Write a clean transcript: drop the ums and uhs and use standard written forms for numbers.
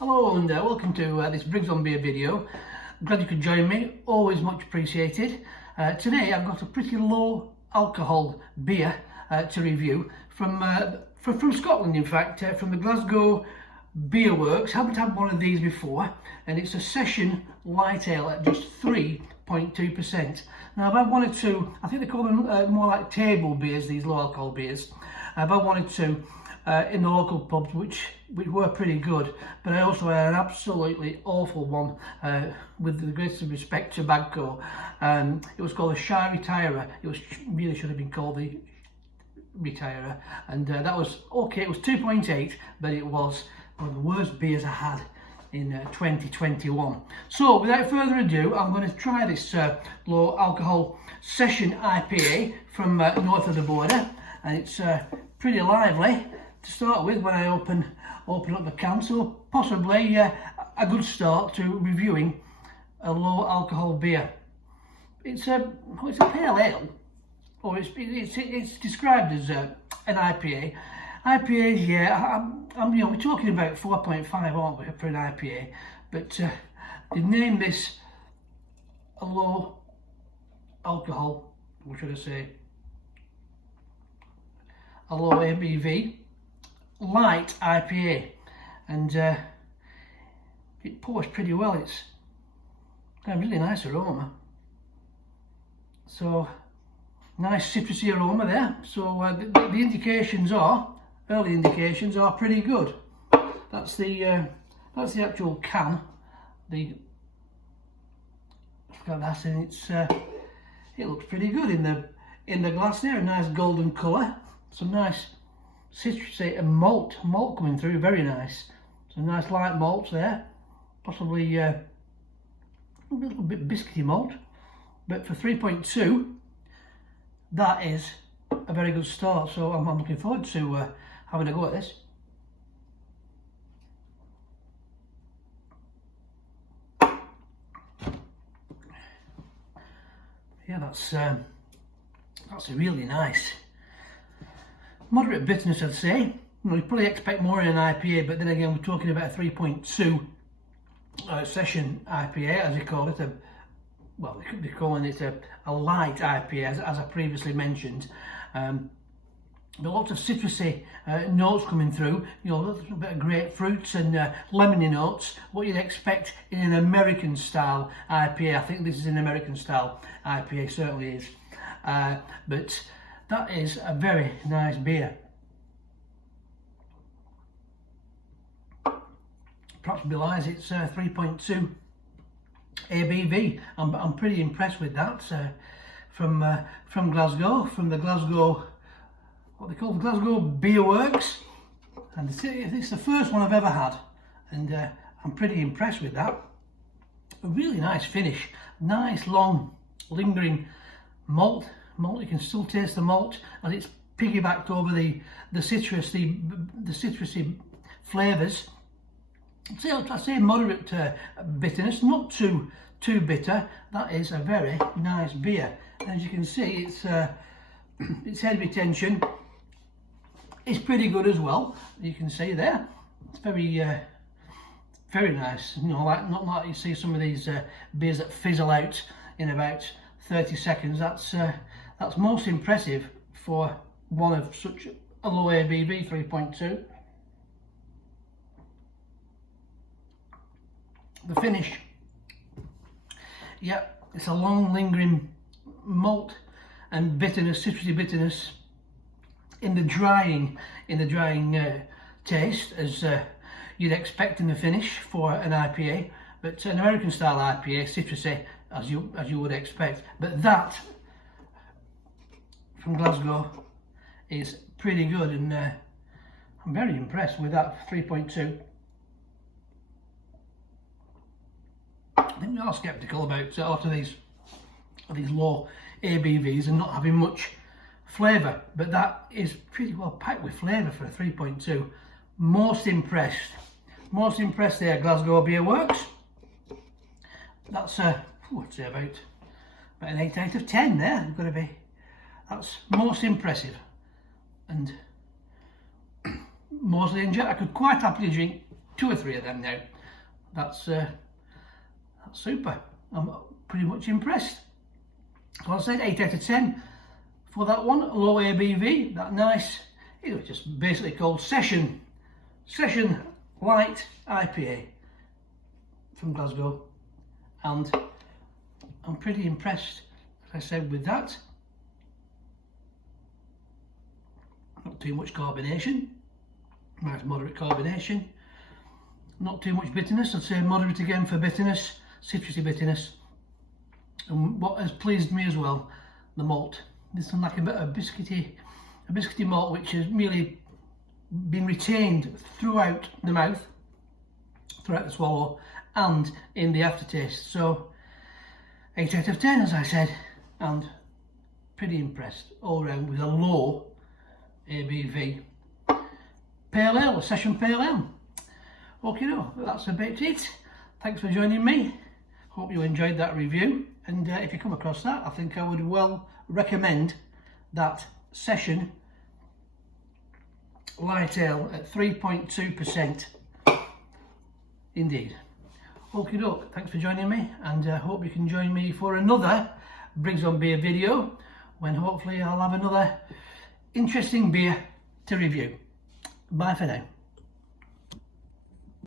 Hello and welcome to this Briggs on Beer video. Glad you could join me, always much appreciated. Today I've got a pretty low alcohol beer to review from Scotland, in fact, from the Glasgow Beer Works. Haven't had one of these before, and it's a session light ale at just 3.2%. Now I've had one or two, I think they call them more like table beers, these low alcohol beers. I've had one or two in the local pubs which were pretty good, but I also had an absolutely awful one with the greatest respect to Bagco. It was called a Shy Retirer. It really should have been called the Retirer, and that was okay. It was 2.8, but it was one of the worst beers I had in 2021. So without further ado, I'm going to try this low alcohol session IPA from north of the border, and it's pretty lively to start with when I open up the can, so possibly a good start to reviewing a low alcohol beer. It's a pale ale, or it's described as an IPA. IPAs, yeah, we're talking about 4.5, aren't we, for an IPA? But they've named this a low alcohol, what should I say? A low ABV light IPA, and it pours pretty well. It's got a really nice aroma, so nice citrusy aroma there. So the indications are, early indications are pretty good. That's the actual can. I've got that, and it looks pretty good in the glass there. A nice golden colour, some nice citrusy and malt coming through, very nice. Some nice light malts there, possibly a little bit biscuity malt, but for 3.2 that is a very good start. So I'm looking forward to having a go at this. Yeah, that's a really nice moderate bitterness, I'd say. You probably expect more in an IPA, but then again, we're talking about a 3.2 session IPA, as they call it. Well, they could be calling it a light IPA, as I previously mentioned. But lots of citrusy notes coming through. Lots of bit of grapefruits and lemony notes. What you'd expect in an American style IPA. I think this is an American style IPA, certainly is. But that is a very nice beer. Perhaps belies it's 3.2 ABV. I'm pretty impressed with that. From Glasgow, from the Glasgow, what they call the Glasgow Beer Works, and it's the first one I've ever had, and I'm pretty impressed with that. A really nice finish, nice long lingering malt. You can still taste the malt as it's piggybacked over the citrusy flavours. I say moderate bitterness, not too bitter. That is a very nice beer. As you can see, its head retention is pretty good as well. You can see there, it's very nice. Not like you see some of these beers that fizzle out in about 30 seconds. That's most impressive for one of such a low ABV, 3.2. The finish, yeah, it's a long lingering malt and bitterness, citrusy bitterness in the drying taste, as you'd expect in the finish for an IPA, but an American style IPA, citrusy as you would expect. But that from Glasgow is pretty good, and I'm very impressed with that 3.2. I think we are sceptical about these low ABVs and not having much flavour, but that is pretty well packed with flavour for a 3.2. Most impressed there, Glasgow Beer Works. That's I'd say about an 8 out of 10 there. Got to be. That's most impressive, and mostly enjoy. I could quite happily drink 2 or 3 of them now. That's super. I'm pretty much impressed. So I said 8 out of 10 for that one. Low ABV, that nice. It was just basically called Session Light IPA from Glasgow, and I'm pretty impressed, as I said, with that. Not too much carbonation, nice moderate carbonation. Not too much bitterness, I'd say moderate again for bitterness, citrusy bitterness. And what has pleased me as well, the malt. There's some like a bit of biscuity malt which has really been retained throughout the mouth, throughout the swallow, and in the aftertaste. So 8 out of 10, as I said, and pretty impressed all round with a low ABV pale ale, a Session pale ale. Okay, no, that's about it. Thanks for joining me. Hope you enjoyed that review, and if you come across that, I think I would well recommend that Session light ale at 3.2%. Indeed. Okay, doke, thanks for joining me, and hope you can join me for another Briggs on Beer video, when hopefully I'll have another interesting beer to review. Bye for now.